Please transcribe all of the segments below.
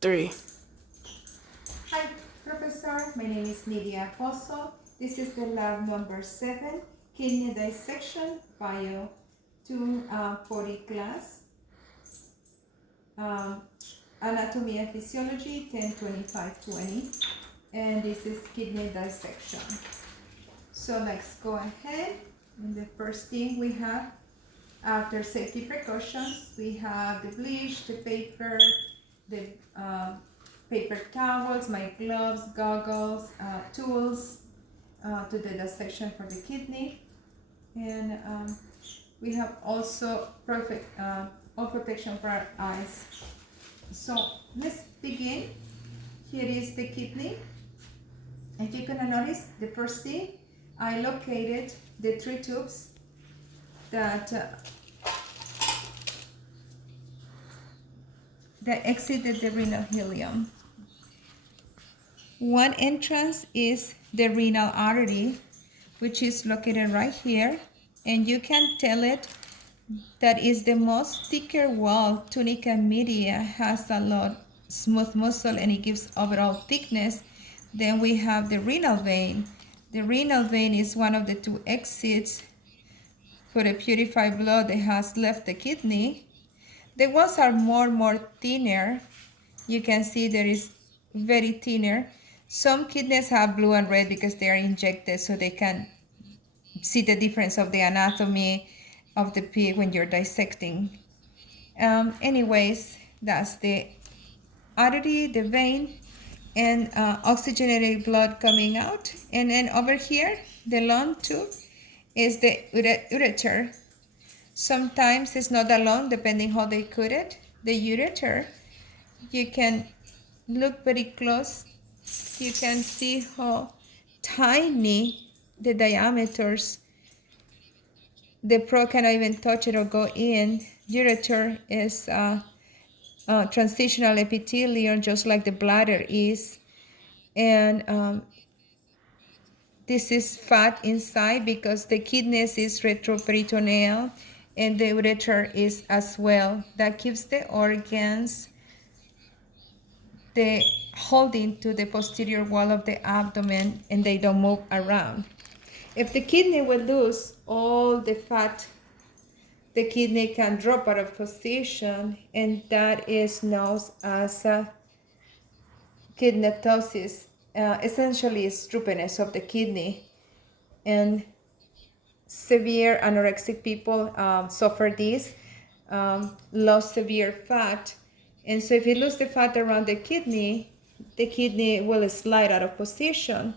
3. Hi, Professor. My name is Nidia Pozo. This is the lab number 7, kidney dissection, bio 240 class. Um, Anatomy and physiology 102520. And this is kidney dissection. So let's go ahead. And the first thing we have, after safety precautions, we have the bleach, the paper, the paper towels, my gloves, goggles, tools to the dissection for the kidney. And we have also perfect all protection for our eyes. So let's begin. Here is the kidney. If you're gonna notice, the first thing, I located the 3 tubes that exited the renal ileum. One entrance is the renal artery, which is located right here, and you can tell it that is the most thicker wall. Tunica media has a lot smooth muscle and it gives overall thickness. Then we have the renal vein. The renal vein is one of the 2 exits for the purified blood that has left the kidney. The walls are more thinner. You can see there is very thinner. Some kidneys have blue and red because they are injected, so they can see the difference of the anatomy of the pig when you're dissecting. Anyways, that's the artery, the vein, and oxygenated blood coming out. And then over here, the long tube is the ureter. Sometimes it's not that long, depending how they cut it. The ureter, you can look very close. You can see how tiny the diameters. The pro cannot even touch it or go in. Ureter is transitional epithelium, just like the bladder is. And this is fat inside because the kidneys is retroperitoneal and the ureter is as well. That keeps the organs the holding to the posterior wall of the abdomen and they don't move around. If the kidney will lose all the fat, the kidney can drop out of position, and that is known as kidnetosis. Essentially, it's droopiness of the kidney. And severe anorexic people suffer this, lost severe fat. And so if you lose the fat around the kidney will slide out of position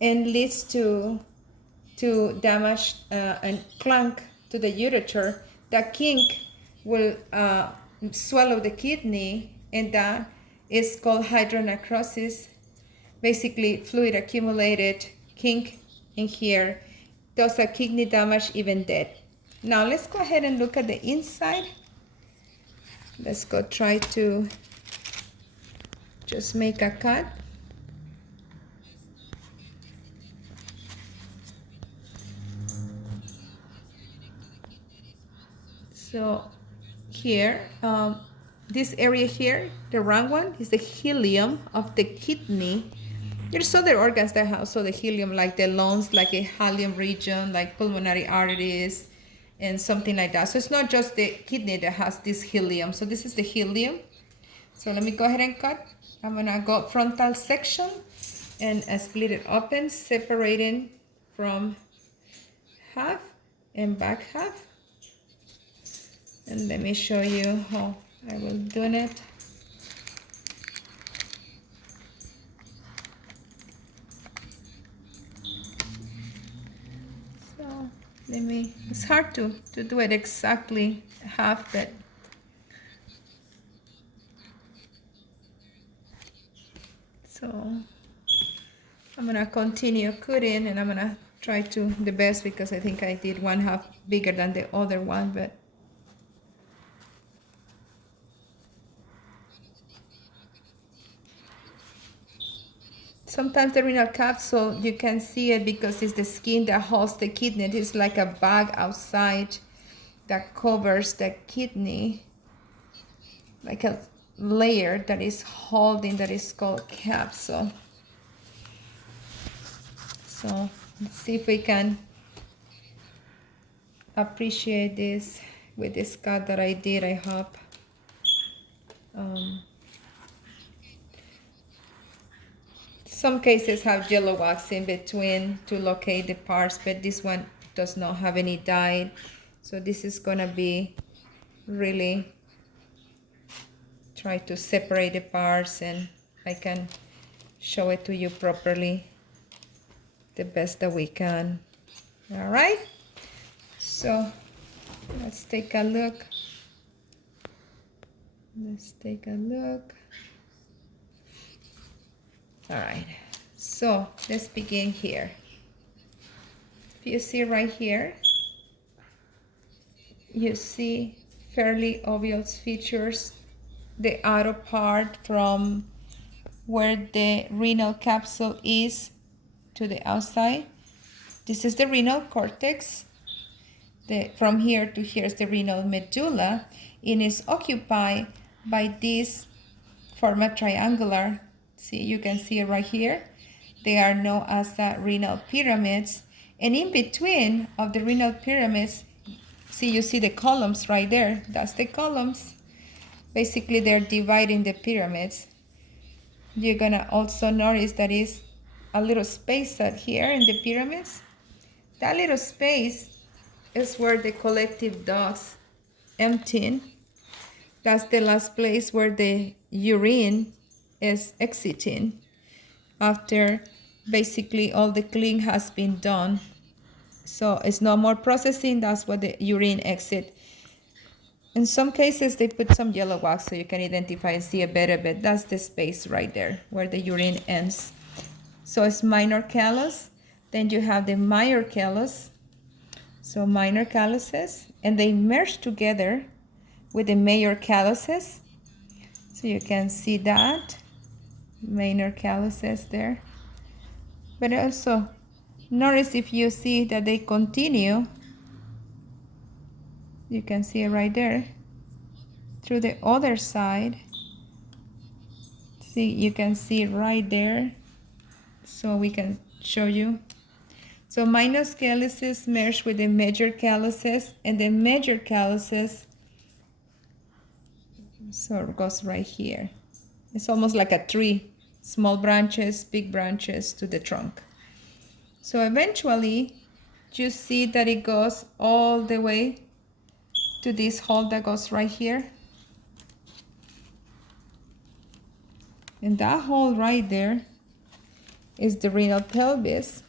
and leads to damage and clunk to the ureter. That kink will swallow the kidney, and that is called hydronecrosis. Basically, fluid accumulated, kink in here, does a kidney damage, even dead. Now let's go ahead and look at the inside. Let's go try to just make a cut. So here, this area here, the round one, is the ileum of the kidney. There's other organs that have also the ileum, like the lungs, like a ileum region, like pulmonary arteries, and something like that. So it's not just the kidney that has this ileum. So this is the ileum. So let me go ahead and cut. I'm gonna go frontal section and split it open, separating from half and back half. And let me show you how I will do it. So it's hard to do it exactly half, but so I'm gonna continue cutting, and I'm gonna try to the best because I think I did one half bigger than the other one, but sometimes the renal capsule, you can see it because it's the skin that holds the kidney. It is like a bag outside that covers the kidney, like layer that is holding, that is called capsule. So let's see if we can appreciate this with this cut that I did, I hope. Some cases have yellow wax in between to locate the parts, but this one does not have any dye. So this is gonna be really try to separate the parts, and I can show it to you properly the best that we can. All right, so let's take a look. Let's take a look. All right, so let's begin here. If you see right here, you see fairly obvious features. The outer part from where the renal capsule is to the outside. This is the renal cortex. From here to here is the renal medulla, and is occupied by this format triangular. See, you can see it right here. They are known as the renal pyramids. And in between of the renal pyramids, see, you see the columns right there. That's the columns. Basically, they're dividing the pyramids. You're gonna also notice that is a little space out here in the pyramids. That little space is where the collective ducts emptying. That's the last place where the urine is exiting after basically all the clean has been done. So it's no more processing. That's what the urine exit. In some cases, they put some yellow wax so you can identify and see it better, but that's the space right there where the urine ends. So it's minor callus. Then you have the major callus. So minor calluses, and they merge together with the major calluses. So you can see that, minor calluses there. But also, notice if you see that they continue, you can see it right there, through the other side. See, you can see right there. So we can show you. So minor calluses merge with the major calluses, and the major calluses, so it goes right here. It's almost like a tree, small branches, big branches to the trunk. So eventually, you see that it goes all the way to this hole that goes right here. And that hole right there is the renal pelvis.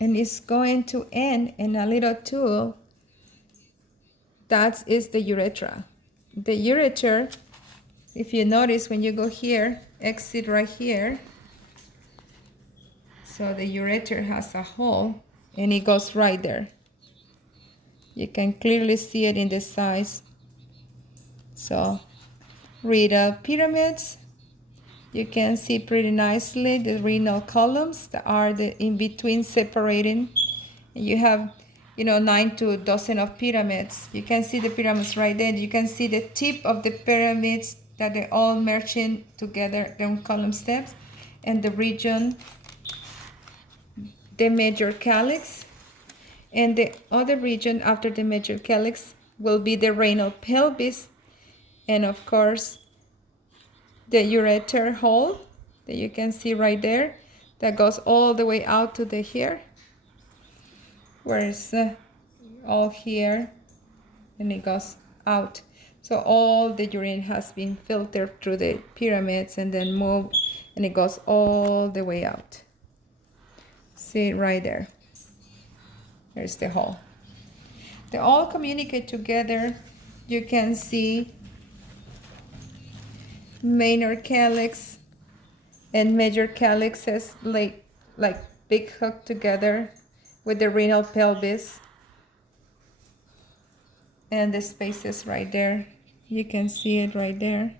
And it's going to end in a little tool. That is the urethra. The ureter, if you notice when you go here, exit right here. So the ureter has a hole and it goes right there. You can clearly see it in the size. So renal pyramids, you can see pretty nicely the renal columns that are the in between separating. You have 9 to a dozen of pyramids. You can see the pyramids right there. You can see the tip of the pyramids that they're all merging together, their own column steps, and the region, the major calyx, and the other region after the major calyx will be the renal pelvis, and of course the ureter hole that you can see right there that goes all the way out to the here, where it's all here, and it goes out. So all the urine has been filtered through the pyramids and then moved, and it goes all the way out. See right there. There's the hole. They all communicate together. You can see minor calyx and major calyxes like big hook together with the renal pelvis, and the spaces right there. You can see it right there.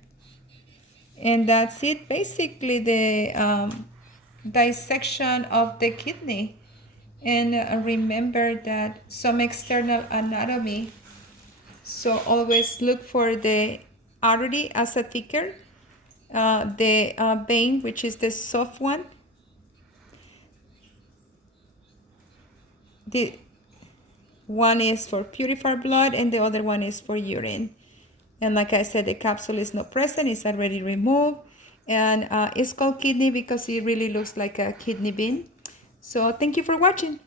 And that's it, basically the dissection of the kidney. And remember that some external anatomy, so always look for the artery as a thicker. The vein, which is the soft one, the one is for purified blood and the other one is for urine. And like I said, the capsule is not present, it's already removed. And it's called kidney because it really looks like a kidney bean. So thank you for watching.